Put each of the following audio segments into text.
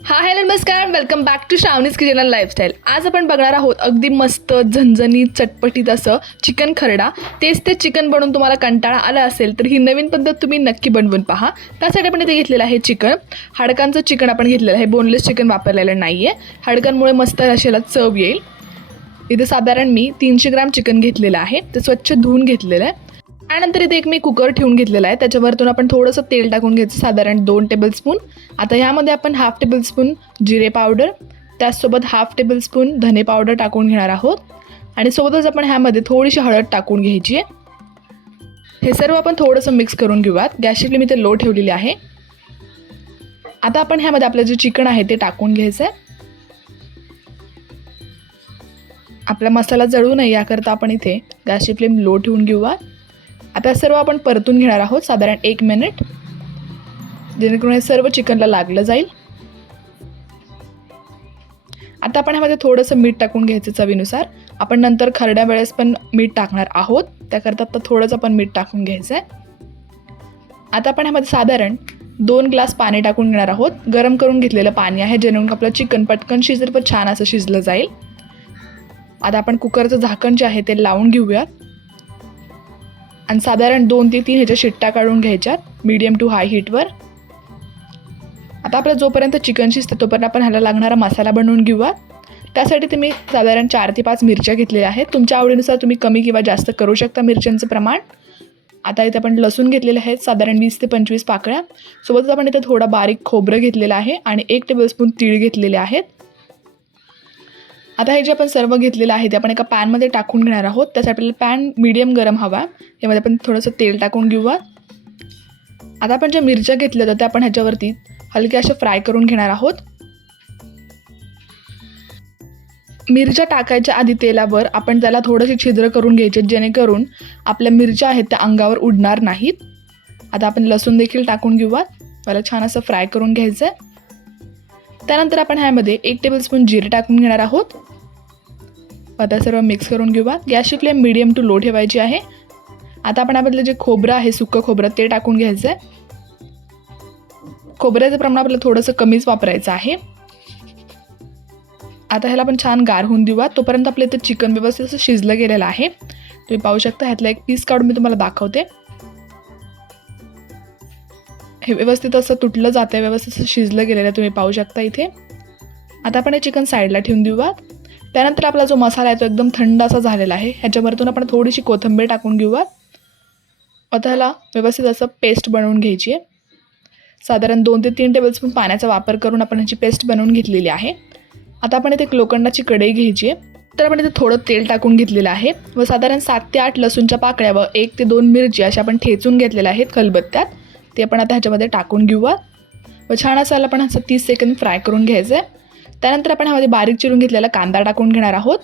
हाय hello नमस्कार, welcome back to Shravani's kitchen and lifestyle. आज आपण बघणार आहोत अगदी मस्त झणझणीत चटपटीत असं चिकन खरडा. ते चिकन बनवून तुम्हाला कंटाळा आला असेल तर ही नवीन पद्धत तुम्ही नक्की बनवून पहा. त्यासाठी आपण इथे घेतलेलं आहे चिकन. हाडकांचं चिकन आपण घेतलेलं आहे, बोनलेस चिकन वापरलेलं नाही आहे. हाडकांमुळे मस्त अशाला चव येईल. इथे साधारण मी 300 ग्राम चिकन घेतलेलं आहे, ते स्वच्छ धुवून घेतलेलं आहे. त्यानंतर इथे एक मी कुकर ठेवून घेतलेला आहे, त्याच्यावरतून आपण थोडंसं तेल टाकून घ्यायचं, साधारण 2 टेबलस्पून. आता ह्यामध्ये आपण हाफ टेबलस्पून जिरे पावडर, त्याचसोबत हाफ टेबलस्पून धने पावडर टाकून घेणार आहोत आणि सोबतच आपण ह्यामध्ये थोडीशी हळद टाकून घ्यायची आहे. हे सर्व आपण थोडंसं मिक्स करून घेऊयात. गॅसची फ्लेम इथे लो ठेवलेली आहे. आता आपण ह्यामध्ये आपलं जे चिकन आहे ते टाकून घ्यायचं आहे. आपला मसाला जळू नये याकरता आपण इथे गॅसची फ्लेम लो ठेवून घेऊया. आता सर्व आपण परतून घेणार आहोत साधारण 1 मिनिट, जेणेकरून हे सर्व चिकनला लागलं जाईल. आता आपण ह्यामध्ये थोडंसं मीठ टाकून घ्यायचं चवीनुसार. आपण नंतर खरड्या वेळेस पण मीठ टाकणार आहोत, त्याकरता आता थोडंसं आपण मीठ टाकून घ्यायचं आहे. आता आपण ह्यामध्ये साधारण 2 ग्लास पाणी टाकून घेणार आहोत. गरम करून घेतलेलं पाणी आहे, जेणेकरून आपलं चिकन पटकन शिजेल पण छान असं शिजलं जाईल. आता आपण कुकरचं झाकण जे आहे ते लावून घेऊयात आणि साधारण 2 ते 3 ह्याच्या शिट्ट्या काढून घ्यायच्यात मीडियम टू हाय हीटवर. आता आपलं जोपर्यंत चिकन शिजतं तोपर्यंत आपण ह्याला लागणारा मसाला बनवून घेऊया. त्यासाठी तुम्ही साधारण 4 ते 5 मिरच्या घेतलेल्या आहेत. तुमच्या आवडीनुसार तुम्ही कमी किंवा जास्त करू शकता मिरच्यांचं प्रमाण. आता इथे आपण लसूण घेतलेले आहेत साधारण 20 ते 25 पाकळ्या. सोबतच आपण इथे थोडा बारीक खोबरं घेतलेलं आहे आणि 1 टेबलस्पून तीळ घेतलेले आहेत. आता हे जे आपण सर्व घेतलेलं आहे ते आपण एका पॅनमध्ये टाकून घेणार आहोत. त्यासाठी आपल्याला पॅन मीडियम गरम हवा. यामध्ये आपण थोडंसं तेल टाकून घेऊया. आता आपण ज्या मिरच्या घेतल्या होत्या त्या आपण ह्याच्यावरती हलक्या अशा फ्राय करून घेणार आहोत. मिरच्या टाकायच्या आधी तेलावर आपण त्याला थोडंसे छिद्र करून घ्यायचे, जेणेकरून आपल्या मिरच्या आहेत त्या अंगावर उडणार नाहीत. आता आपण लसूण देखील टाकून घेऊया. त्याला छान असं फ्राय करून घ्यायचं आहे. त्यानंतर आपण ह्यामध्ये 1 टेबलस्पून जिरे टाकून घेणार आहोत. आता सर्व मिक्स करून घेऊया. गॅसची फ्लेम मीडियम टू लो ठेवायची आहे. आता आपण यामधलं जे खोबरं आहे, सुकं खोबरं, ते टाकून घ्यायचं आहे. खोबऱ्याचं प्रमाण आपल्याला थोडंसं कमीच वापरायचं आहे. आता ह्याला आपण छान गार होऊन देऊया. तोपर्यंत आपलं इथे चिकन व्यवस्थित असं शिजलं गेलेलं आहे. तुम्ही पाहू शकता. ह्यातला एक पीस काढून मी तुम्हाला दाखवते. हे व्यवस्थित असं तुटलं जातं आहे, व्यवस्थित असं शिजलं गेलेलं आहे, तुम्ही पाहू शकता इथे. आता आपण हे चिकन साईडला ठेवून देऊया. त्यानंतर आपला जो मसाला आहे तो एकदम थंड असा झालेला आहे. ह्याच्यावरतून आपण थोडीशी कोथिंबीर टाकून घेऊया. आता ह्याला व्यवस्थित असं पेस्ट बनवून घ्यायची आहे. साधारण 2 ते 3 टेबलस्पून पाण्याचा वापर करून आपण ह्याची पेस्ट बनवून घेतलेली आहे. आता आपण इथे एक लोखंडाची कढई घ्यायची आहे. तर आपण इथे थोडं तेल टाकून घेतलेलं आहे व साधारण 7 ते 8 लसूणच्या पाकळ्या व 1 ते 2 मिरची अशा आपण ठेचून घेतलेल्या आहेत खलबत्त्यात. ते आपण आता ह्याच्यामध्ये टाकून घेऊया व छान असं आपण ह्याचं 30 सेकंद फ्राय करून घ्यायचं आहे. त्यानंतर आपण ह्यामध्ये बारीक चिरून घेतलेला कांदा टाकून घेणार आहोत.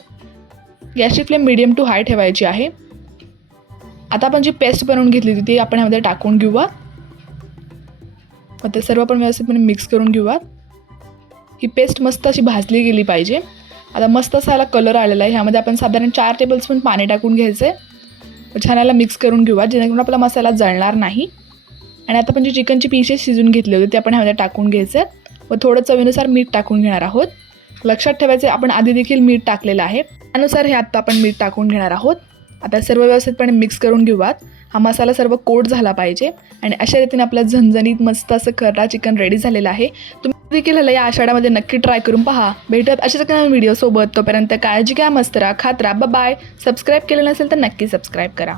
गॅसची फ्लेम मीडियम टू हाय ठेवायची आहे. आता आपण जी पेस्ट बनवून घेतली होती ती आपण ह्यामध्ये टाकून घेऊया व ते सर्व आपण व्यवस्थितपणे मिक्स करून घेऊया. ही पेस्ट मस्त अशी भाजली गेली पाहिजे. आता मस्त असा याला कलर आलेला आहे. ह्यामध्ये आपण साधारण 4 टेबलस्पून पाणी टाकून घ्यायचं आहे व छान याला मिक्स करून घेऊया, जेणेकरून आपला मसाला जळणार नाही. आणि आता आपण जी चिकनची पीसेस शिजून घेतले होते ते आपण ह्यामध्ये टाकून घ्यायचं आहे व थोडं चवीनुसार मीठ टाकून घेणार आहोत. लक्षात ठेवायचे आपण आधी देखील मीठ टाकलेलं आहे, त्यानुसार हे आत्ता आपण मीठ टाकून घेणार आहोत. आता सर्व व्यवस्थितपणे मिक्स करून घेऊयात. हा मसाला सर्व कोट झाला पाहिजे आणि अशा रीतीने आपला झणझणीत मस्त असं खरडा चिकन रेडी झालेलं आहे. तुम्ही देखील ह्याला या आषाढ्यामध्ये नक्की ट्राय करून पहा. भेटत अशाच व्हिडिओसोबत. तोपर्यंत काळजी घ्या, मस्त राहा, खात राहा. बाय. सबस्क्राईब केलं नसेल तर नक्की सबस्क्राईब करा.